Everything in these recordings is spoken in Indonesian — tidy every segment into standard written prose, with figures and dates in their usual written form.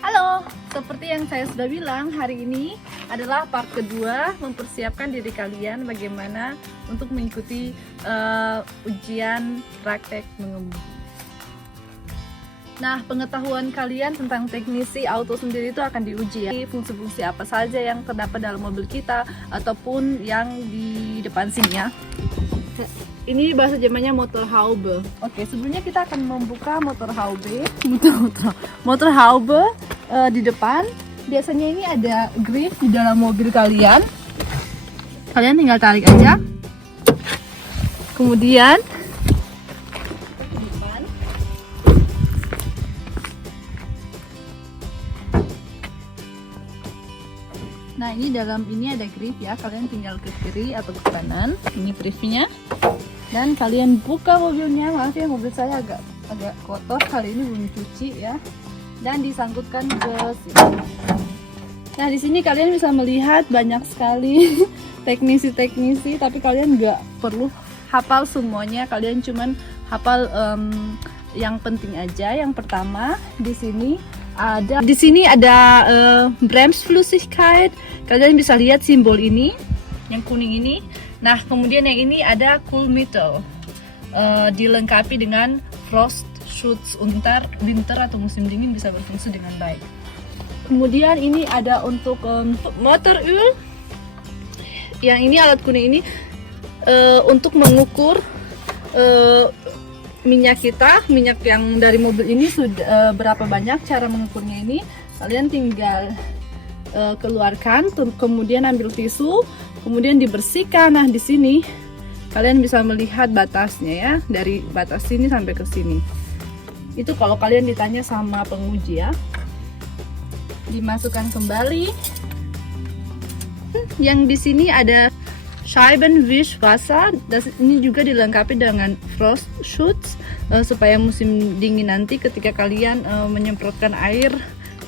Halo, seperti yang saya sudah bilang, hari ini adalah part kedua mempersiapkan diri kalian bagaimana untuk mengikuti ujian praktek mengemudi. Nah, pengetahuan kalian tentang teknisi auto sendiri itu akan diuji ya. Fungsi-fungsi apa saja yang terdapat dalam mobil kita ataupun yang di depan sini ya. Ini bahasa Jermannya Motorhaube. Oke, sebelumnya kita akan membuka Motorhaube. Motorhaube di depan. Biasanya ini ada grip di dalam mobil kalian. Kalian tinggal tarik aja. Kemudian nah, ini dalam ini ada grip ya, kalian tinggal ke kiri atau ke kanan. Ini gripnya. Dan kalian buka mobilnya. Maaf ya, mobil saya agak kotor kali ini, belum cuci ya. Dan disangkutkan ke sini. Nah, di sini kalian bisa melihat banyak sekali teknisi-teknisi, tapi kalian nggak perlu hafal semuanya. Kalian cuman hafal yang penting aja. Yang pertama di sini ada Bremsflüssigkeit. Kalian bisa lihat simbol ini, yang kuning ini. Nah, kemudian yang ini ada Kühlmittel, dilengkapi dengan Frostschutz unter winter atau musim dingin, bisa berfungsi dengan baik. Kemudian ini ada untuk Motoröl. Yang ini alat kuning ini untuk mengukur minyak yang dari mobil ini sudah berapa banyak. Cara mengukurnya ini kalian tinggal keluarkan, kemudian ambil tisu, kemudian dibersihkan. Nah, di sini kalian bisa melihat batasnya ya, dari batas sini sampai ke sini. Itu kalau kalian ditanya sama penguji ya. Dimasukkan kembali. Yang di sini ada Scheibenwischwasser. Ini juga dilengkapi dengan Frostschutz supaya musim dingin nanti ketika kalian menyemprotkan air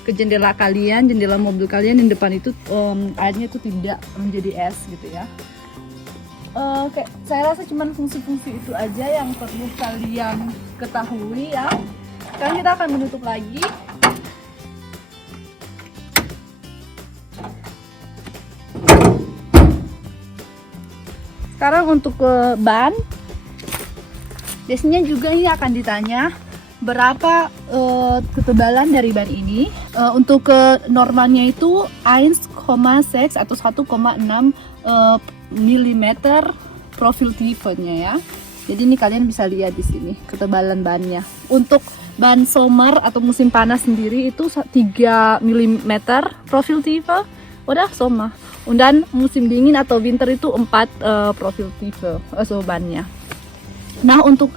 ke jendela kalian, jendela mobil kalian di depan itu, airnya itu tidak menjadi es gitu ya. Oke, saya rasa cuman fungsi-fungsi itu aja yang perlu kalian ketahui ya. Sekarang kita akan menutup lagi. Sekarang untuk ban, biasanya juga ini akan ditanya berapa ketebalan dari ban ini. Untuk normalnya itu 1,6 atau 1,6 mm profil tipenya ya. Jadi ini kalian bisa lihat di sini ketebalan bannya. Untuk ban summer atau musim panas sendiri itu 3 mm profil tipe. Udah sama. Dan musim dingin atau winter itu 4 profil tipe bannya. Nah, untuk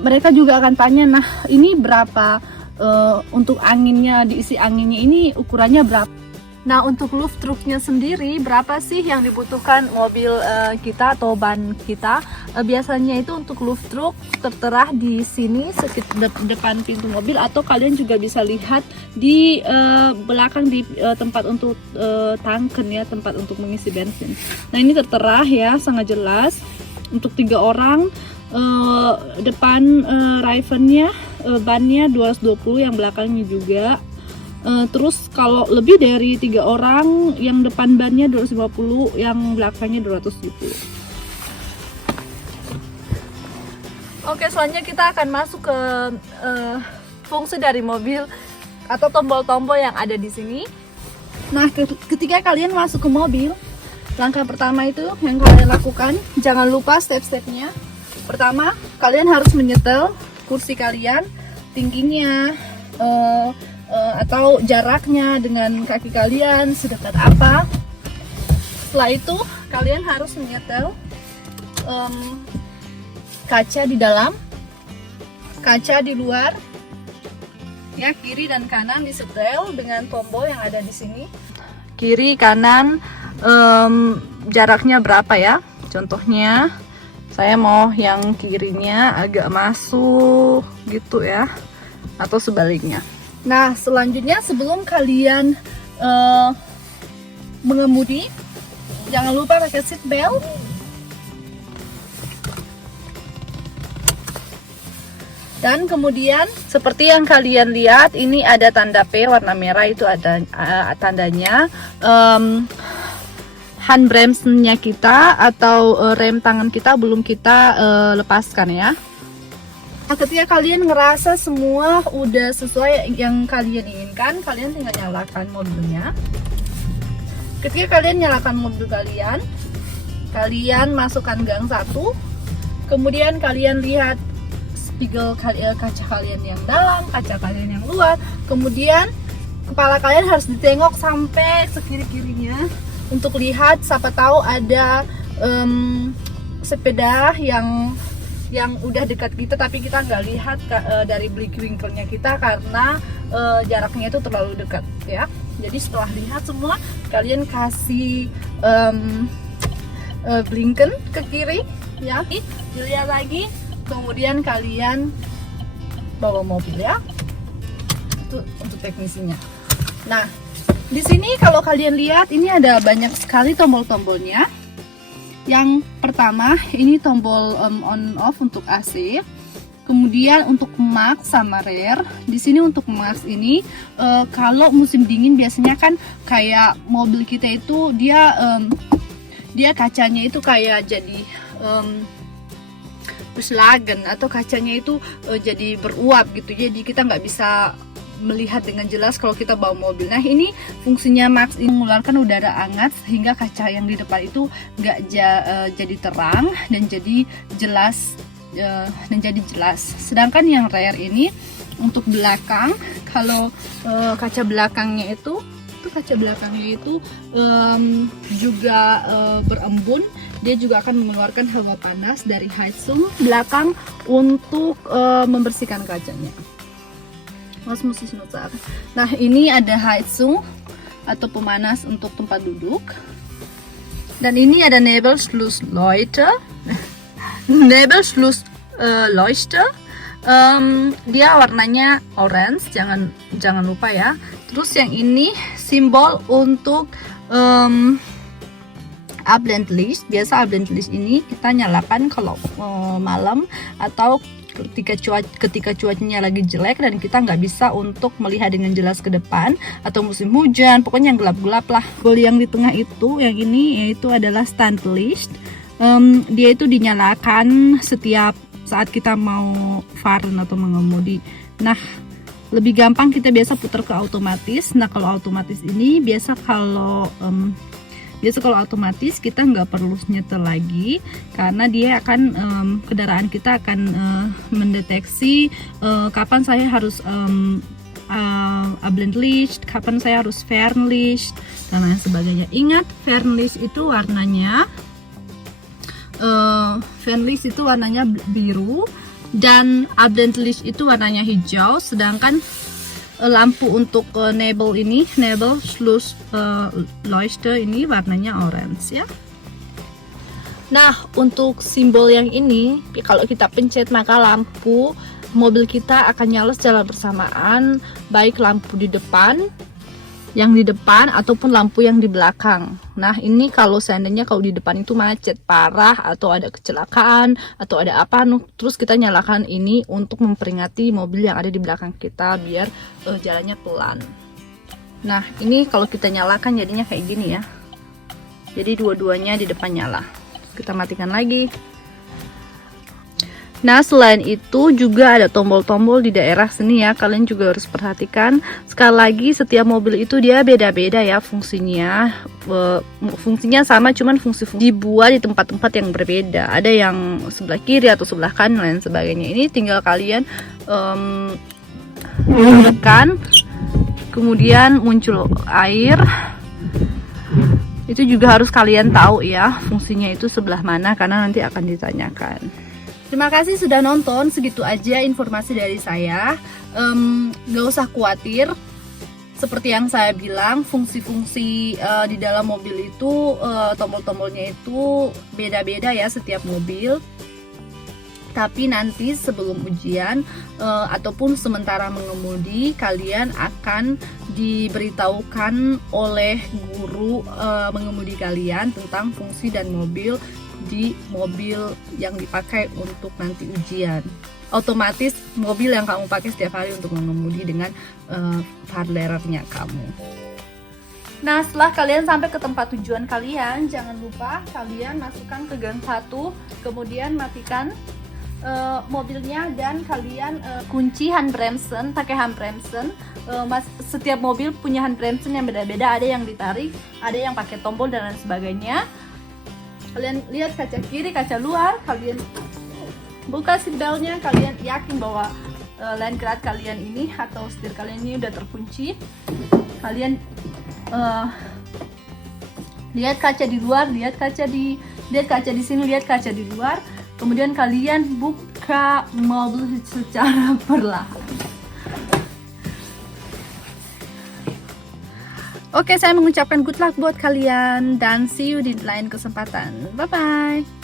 mereka juga akan tanya, nah ini berapa untuk anginnya, diisi anginnya ini ukurannya berapa. Nah, untuk Luftdrucknya sendiri berapa sih yang dibutuhkan mobil kita atau ban kita. Biasanya itu untuk Luftdruck tertera di sini sekitar depan pintu mobil, atau kalian juga bisa lihat di belakang di tempat untuk tanken ya, tempat untuk mengisi bensin. Nah, ini tertera ya, sangat jelas. Untuk 3 orang, depan rivennya, bannya 220, yang belakangnya juga. Terus kalau lebih dari 3 orang, yang depan bannya 250, yang belakangnya 270. Oke, selanjutnya kita akan masuk ke fungsi dari mobil atau tombol-tombol yang ada di sini. Nah, ketika kalian masuk ke mobil, langkah pertama itu yang kalian lakukan, jangan lupa step-stepnya. Pertama, kalian harus menyetel kursi kalian, tingginya atau jaraknya dengan kaki kalian sedekat apa. Setelah itu kalian harus menyetel kaca di dalam, kaca di luar ya, kiri dan kanan disetel dengan tombol yang ada di sini. Kiri kanan jaraknya berapa ya, contohnya saya mau yang kirinya agak masuk gitu ya, atau sebaliknya. Nah, selanjutnya sebelum kalian mengemudi, jangan lupa pakai seat belt. Dan kemudian seperti yang kalian lihat, ini ada tanda P warna merah, itu ada tandanya handbremse-nya kita atau rem tangan kita belum kita lepaskan ya. Nah, ketika kalian ngerasa semua udah sesuai yang kalian inginkan, kalian tinggal nyalakan mobilnya. Ketika kalian nyalakan mobil kalian, kalian masukkan gang 1, kemudian kalian lihat spiegel kaca kalian yang dalam, kaca kalian yang luar, kemudian kepala kalian harus ditengok sampai sekiri-kirinya untuk lihat, siapa tahu ada sepeda yang udah dekat kita tapi kita nggak lihat dari blinker-nya kita karena jaraknya itu terlalu dekat ya. Jadi setelah lihat semua, kalian kasih blinken ke kiri ya, dilihat lagi, kemudian kalian bawa mobil ya. Itu untuk teknisinya. Nah, di sini kalau kalian lihat ini ada banyak sekali tombol-tombolnya. Yang pertama ini tombol on off untuk AC. Kemudian untuk max sama rear. Di sini untuk max ini kalau musim dingin biasanya kan kayak mobil kita itu dia kacanya itu kayak jadi beslagen atau kacanya itu jadi beruap gitu, jadi kita nggak bisa melihat dengan jelas kalau kita bawa mobil. Nah, ini fungsinya max ini mengeluarkan udara hangat sehingga kaca yang di depan itu nggak jadi terang dan jadi jelas Sedangkan yang rear ini untuk belakang, kalau kaca belakangnya itu juga berembun. Dia juga akan mengeluarkan hawa panas dari Heizung belakang untuk membersihkan kacanya. Nah, ini ada Heizung atau pemanas untuk tempat duduk. Dan ini ada Nebelschlussleuchte. Dia warnanya orange, jangan lupa ya. Terus yang ini simbol untuk Abblendlicht. Biasa Abblendlicht ini kita nyalakan kalau malam atau ketika cuacanya lagi jelek dan kita nggak bisa untuk melihat dengan jelas ke depan atau musim hujan, pokoknya yang gelap-gelap lah. Kalau yang di tengah itu, yang ini yaitu adalah Standlicht. Dia itu dinyalakan setiap saat kita mau fahren atau mengemudi. Nah, lebih gampang kita biasa putar ke otomatis. Nah, kalau otomatis ini biasa kalau otomatis kita nggak perlu nyetel lagi karena dia akan kendaraan kita akan mendeteksi kapan saya harus Abblendlicht, kapan saya harus Fernlicht dan lain sebagainya. Ingat, Fernlicht itu warnanya biru dan Abblendlicht itu warnanya hijau, sedangkan lampu untuk Nebelschlussleuchte ini warnanya orange ya. Nah, untuk simbol yang ini kalau kita pencet maka lampu mobil kita akan nyala secara bersamaan, baik lampu di depan ataupun lampu yang di belakang. Nah, ini kalau seandainya kalau di depan itu macet parah atau ada kecelakaan atau ada apa, terus kita nyalakan ini untuk memperingati mobil yang ada di belakang kita biar jalannya pelan. Nah, ini kalau kita nyalakan jadinya kayak gini ya. Jadi dua-duanya di depan nyala. Kita matikan lagi. Nah, selain itu juga ada tombol-tombol di daerah sini ya, kalian juga harus perhatikan. Sekali lagi, setiap mobil itu dia beda-beda ya fungsinya. Fungsinya sama, cuman fungsi-fungsi dibuat di tempat-tempat yang berbeda. Ada yang sebelah kiri atau sebelah kanan dan lain sebagainya. Ini tinggal kalian tekan, kemudian muncul air. Itu juga harus kalian tahu ya, fungsinya itu sebelah mana karena nanti akan ditanyakan. Terima kasih sudah nonton, segitu aja informasi dari saya. Gak usah khawatir, seperti yang saya bilang, fungsi-fungsi di dalam mobil itu, tombol-tombolnya itu beda-beda ya setiap mobil. Tapi nanti sebelum ujian ataupun sementara mengemudi, kalian akan diberitahukan oleh guru mengemudi kalian tentang fungsi dan mobil di mobil yang dipakai untuk nanti ujian. otomatis mobil yang kamu pakai setiap hari untuk mengemudi dengan hardware-nya kamu. Nah, setelah kalian sampai ke tempat tujuan kalian, jangan lupa kalian masukkan ke gang 1, kemudian matikan mobilnya dan kalian kunci handbremsen, pakai handbremsen. Setiap mobil punya handbremsen yang beda-beda, ada yang ditarik, ada yang pakai tombol dan lain sebagainya. Kalian lihat kaca kiri, kaca luar, kalian buka seatbeltnya, kalian yakin bahwa land guard kalian ini atau setir kalian ini udah terkunci. Kalian lihat kaca di luar, lihat kaca di sini, lihat kaca di luar. Kemudian kalian buka mobil secara perlahan. Oke, saya mengucapkan good luck buat kalian dan see you di lain kesempatan. Bye bye.